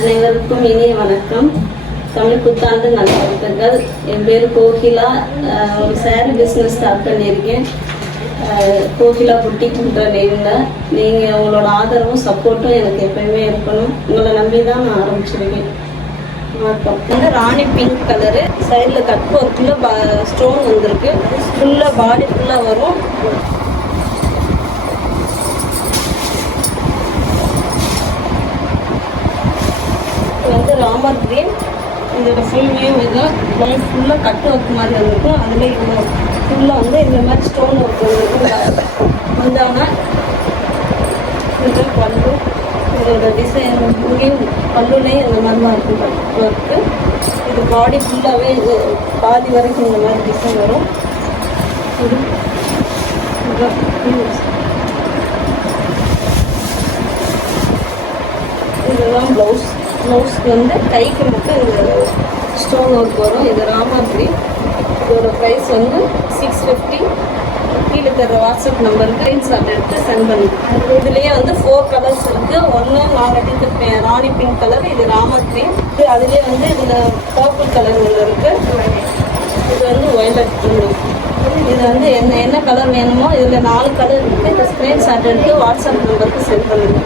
அனைவருக்கும் இனிய வணக்கம். தமிழ் புத்தாண்டு நல்வாழ்த்துக்கள். என் பேர் கோகிலா. ஒரு சேரீ பிஸ்னஸ் ஸ்டார்ட் பண்ணியிருக்கேன். கோகிலா புட்டிக்குன்ற நேரில் நீங்கள் உங்களோட ஆதரவும் சப்போர்ட்டும் எனக்கு எப்பயுமே இருக்கணும். உங்களை நம்பி தான் நான் ஆரம்பிச்சிருக்கேன். வணக்கம். வந்து ராணி பிங்க் கலரு, சைடில் கட் ஒர்க்கில் ஸ்டோன் வந்திருக்கு. ஃபுல்லாக பாடி ஃபுல்லாக வரும். வந்து ராமர் கிரீன், இதோட ஃபுல் நேம் இதுதான். ஃபுல்லாக கட் ஒர்க் மாதிரி வந்திருக்கும். அதுலேயே இவ்வளோ ஃபுல்லாக வந்து இந்த மாதிரி ஸ்டோன் ஒர்க் வந்துருக்கும். வந்தாங்கன்னா இது பல்லு, இதோட டிசைன் இங்கேயும் பல்லுலேயும் இந்த மாதிரி தான் இருக்கும் கட் ஒர்க்கு. இது பாடி ஃபுல்லாகவே இது பாதி வரைக்கும் இந்த மாதிரி டிசைன் வரும். இதுதான் ப்ளவுஸ்க்கு வந்து கைக்கு மட்டும் இந்த ஸ்டோன் ஒர்க் வரும். இது ராமர்கிரி. இதோட ப்ரைஸ் வந்து 650. கீழே தர வாட்ஸ்அப் நம்பருக்கு ஸ்க்ரீன்ஷாட் எடுத்து சென்ட் பண்ணிடுறேன். இதுலேயே வந்து 4 கலர்ஸ் இருக்குது. ஒன்று நான் கட்டிட்டு ராணி பிங்க் கலர், இது ராமர்கிரி. இது அதுலேயே வந்து இதில் பர்பிள் கலர் ஒன்று இருக்குது. இது வந்து ஒயலட் ப்ளூ. இது வந்து என்ன கலர் வேணுமோ இதில் 4 கலர் இருக்குது. இந்த ஸ்க்ரீன்ஷாட் எடுத்து வாட்ஸ்அப் நம்பருக்கு சென்ட் பண்ணிடுறேன்.